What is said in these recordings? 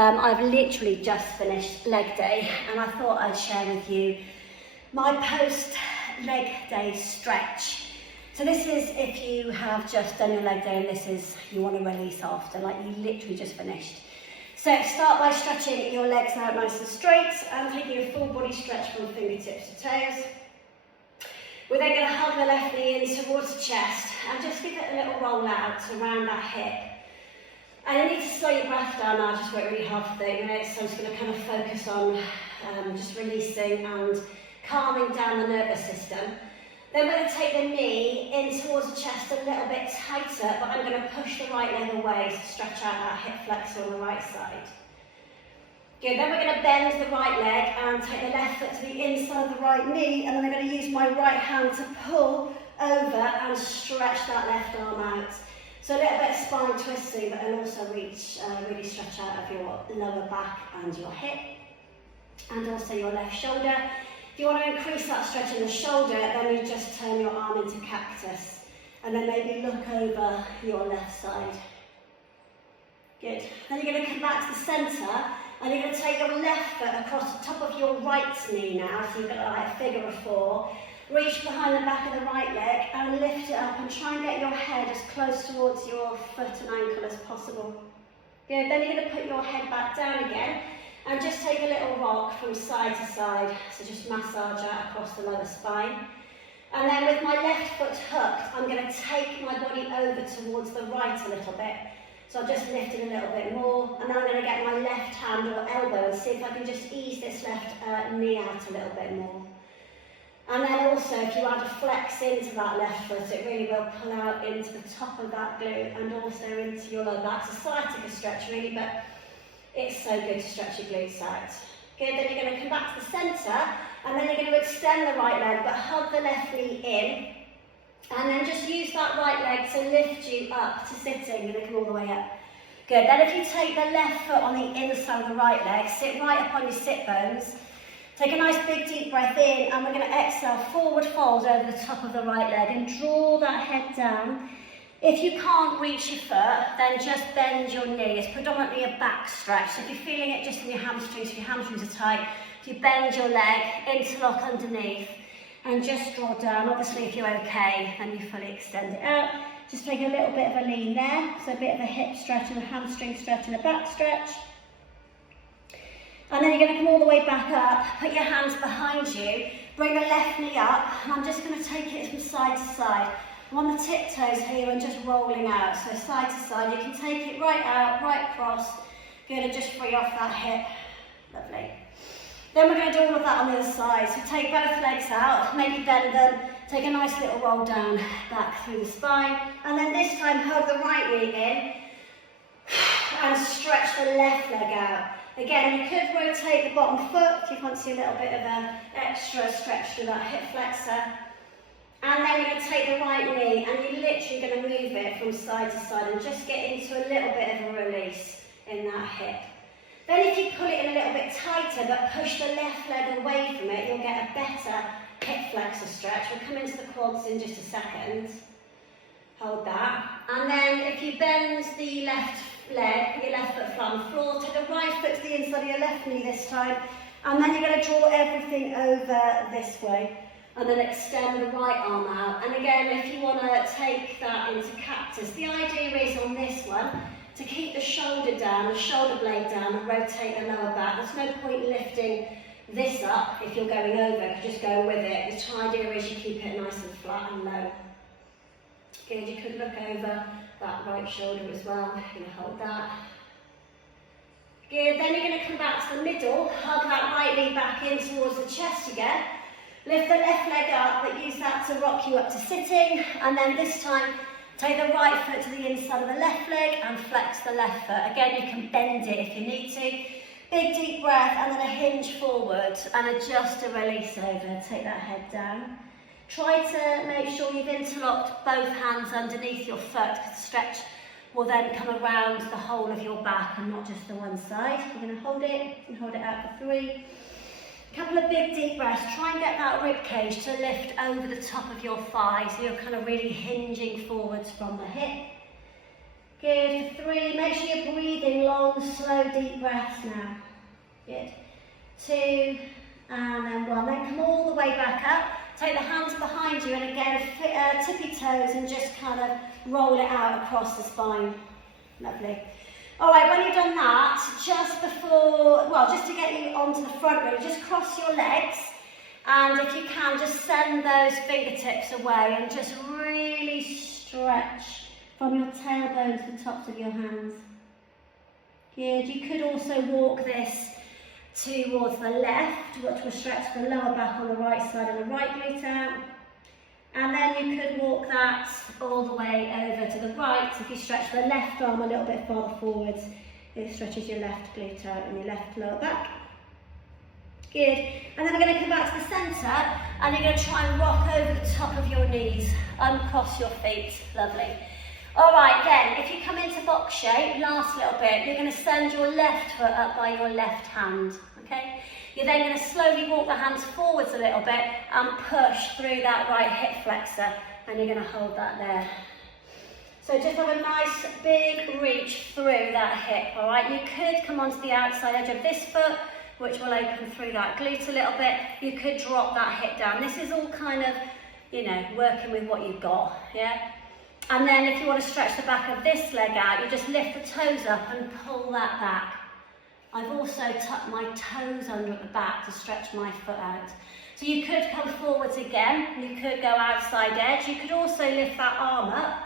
I've literally just finished leg day and I thought I'd share with you my post leg day stretch. So this is if you have just done your leg day and this is you want to release after, like you literally just finished. So start by stretching your legs out nice and straight and taking a full body stretch from fingertips to toes. We're then going to hug the left knee in towards the chest and just give it a little roll out around that hip. And you need to slow your breath down now, just work really hard for 30 minutes. So I'm just going to kind of focus on just releasing and calming down the nervous system. Then we're going to take the knee in towards the chest a little bit tighter, but I'm going to push the right leg away to stretch out that hip flexor on the right side. Good, then we're going to bend the right leg and take the left foot to the inside of the right knee, and then I'm going to use my right hand to pull over and stretch that left arm out. So a little bit of spine twisting, but then also really stretch out of your lower back and your hip, and also your left shoulder. If you want to increase that stretch in the shoulder, then you just turn your arm into cactus, and then maybe look over your left side. Good. Then you're going to come back to the centre, and you're going to take your left foot across the top of your right knee now, so you've got like a figure of 4. Reach behind the back of the right leg and lift it up and try and get your head as close towards your foot and ankle as possible. Good, then you're going to put your head back down again and just take a little rock from side to side. So just massage out across the lower spine. And then with my left foot hooked, I'm going to take my body over towards the right a little bit. So I'll just lift it a little bit more, and then I'm going to get my left hand or elbow and see if I can just ease this left knee out a little bit more. And then also, if you add a flex into that left foot, it really will pull out into the top of that glute and also into your lower back. It's a sciatica stretch really, but it's so good to stretch your glutes out. Good, then you're going to come back to the centre, and then you're going to extend the right leg, but hug the left knee in. And then just use that right leg to lift you up to sitting. You're going to come all the way up. Good, then if you take the left foot on the inside of the right leg, sit right up on your sit bones. Take a nice big deep breath in, and we're going to exhale, forward fold over the top of the right leg and draw that head down. If you can't reach your foot, then just bend your knee. It's predominantly a back stretch. So if you're feeling it just in your hamstrings, if your hamstrings are tight, if you bend your leg, interlock underneath and just draw down. Obviously, if you're okay, then you fully extend it out. Just take a little bit of a lean there. So a bit of a hip stretch and a hamstring stretch and a back stretch. And then you're going to come all the way back up, put your hands behind you, bring the left knee up, and I'm just going to take it from side to side. I'm on the tiptoes here and just rolling out, so side to side. You can take it right out, right across. Good, and just free off that hip. Lovely. Then we're going to do all of that on the other side. So take both legs out, maybe bend them, take a nice little roll down, back through the spine, and then this time hug the right knee in and stretch the left leg out. Again, you could rotate the bottom foot if you fancy a little bit of an extra stretch through that hip flexor. And then you're going to take the right knee and you're literally going to move it from side to side and just get into a little bit of a release in that hip. Then if you pull it in a little bit tighter but push the left leg away from it, you'll get a better hip flexor stretch. We'll come into the quads in just a second. Hold that. And then if you bend the left leg, put your left foot flat on the floor, take the right foot to the inside of your left knee this time, and then you're going to draw everything over this way, and then extend the right arm out. And again, if you want to take that into cactus, the idea is on this one, to keep the shoulder down, the shoulder blade down, and rotate the lower back. There's no point lifting this up if you're going over, just go with it. The idea is you keep it nice and flat and low. Good, you could look over that right shoulder as well. You're going to hold that. Good, then you're going to come back to the middle, hug that right knee back in towards the chest again. Lift the left leg up, but use that to rock you up to sitting. And then this time, take the right foot to the inside of the left leg and flex the left foot. Again, you can bend it if you need to. Big deep breath and then a hinge forward and adjust to release over. Take that head down. Try to make sure you've interlocked both hands underneath your foot, because the stretch will then come around the whole of your back and not just the one side. You're going to hold it and hold it out for 3. A couple of big deep breaths. Try and get that rib cage to lift over the top of your thigh, so you're kind of really hinging forwards from the hip. Good, for 3, make sure you're breathing long, slow, deep breaths now. Good. 2, and then 1. Then come all the way back up. Take the hands behind you and again, tippy toes and just kind of roll it out across the spine. Lovely. All right, when you've done that, just before, well, just to get you onto the front really, just cross your legs. And if you can, just send those fingertips away and just really stretch from your tailbone to the tops of your hands. Good. You could also walk this towards the left, which will stretch the lower back on the right side and the right glute out. And then you could walk that all the way over to the right. If you stretch the left arm a little bit farther forwards, it stretches your left glute out and your left lower back. Good. And then we're going to come back to the centre and you're going to try and rock over the top of your knees, uncross your feet. Lovely. All right, then, if you come into box shape, last little bit, you're going to send your left foot up by your left hand, okay? You're then going to slowly walk the hands forwards a little bit and push through that right hip flexor, and you're going to hold that there. So just have a nice big reach through that hip, all right? You could come onto the outside edge of this foot, which will open through that glute a little bit. You could drop that hip down. This is all kind of, you know, working with what you've got, yeah? And then if you want to stretch the back of this leg out, you just lift the toes up and pull that back. I've also tucked my toes under at the back to stretch my foot out. So you could come forwards again, you could go outside edge, you could also lift that arm up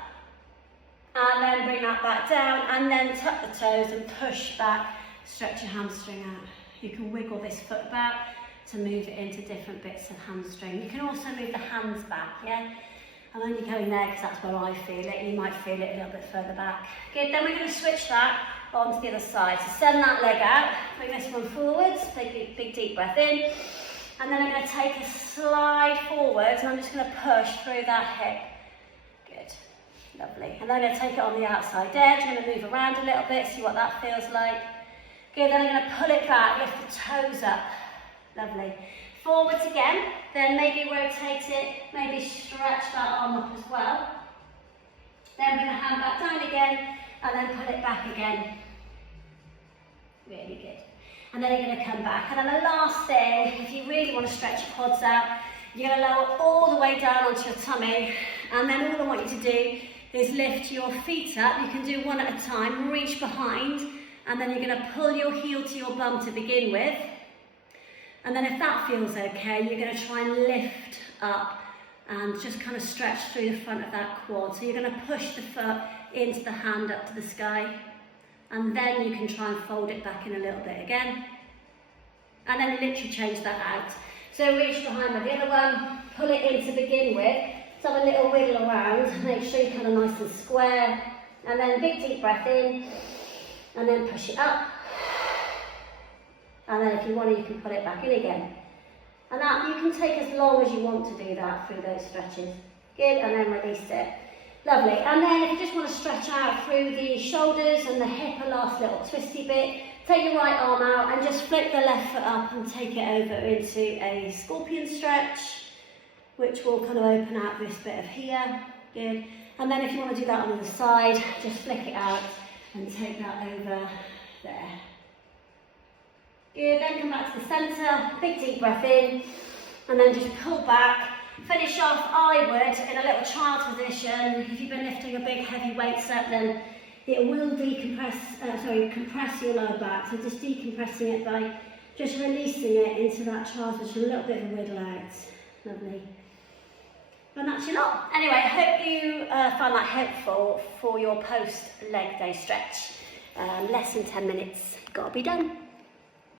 and then bring that back down and then tuck the toes and push back, stretch your hamstring out. You can wiggle this foot about to move it into different bits of hamstring. You can also move the hands back, yeah? I'm only going there because that's where I feel it. You might feel it a little bit further back. Good, then we're going to switch that onto the other side. So send that leg out, bring this one forwards, take a big deep breath in, and then I'm going to take a slide forwards and I'm just going to push through that hip. Good, lovely. And then I'm going to take it on the outside edge. I'm going to move around a little bit, see what that feels like. Good, then I'm going to pull it back, lift the toes up. Lovely. Forwards again, then maybe rotate it, maybe stretch that arm up as well. Then bring the hand back down again, and then put it back again. Really good. And then you're going to come back. And then the last thing, if you really want to stretch your quads out, you're going to lower all the way down onto your tummy. And then all I want you to do is lift your feet up. You can do one at a time, reach behind, and then you're going to pull your heel to your bum to begin with. And then if that feels okay, you're going to try and lift up and just kind of stretch through the front of that quad. So you're going to push the foot into the hand up to the sky. And then you can try and fold it back in a little bit again. And then literally change that out. So reach behind with the other one, pull it in to begin with. So have a little wiggle around, make sure you're kind of nice and square. And then big deep breath in, and then push it up. And then if you want to, you can put it back in again. And that, you can take as long as you want to do that through those stretches. Good, and then release it. Lovely. And then if you just want to stretch out through the shoulders and the hip, a last little twisty bit, take your right arm out and just flick the left foot up and take it over into a scorpion stretch, which will kind of open out this bit of here. Good. And then if you want to do that on the other side, just flick it out and take that over there. Good, then come back to the centre, big deep breath in, and then just pull back. Finish off, I would, in a little child's position. If you've been lifting a big heavy weights up, then it will compress your lower back. So just decompressing it by just releasing it into that child's position, a little bit of a wiggle out. Lovely. And that's your lot. Anyway, I hope you found that helpful for your post leg day stretch. Less than 10 minutes, gotta be done.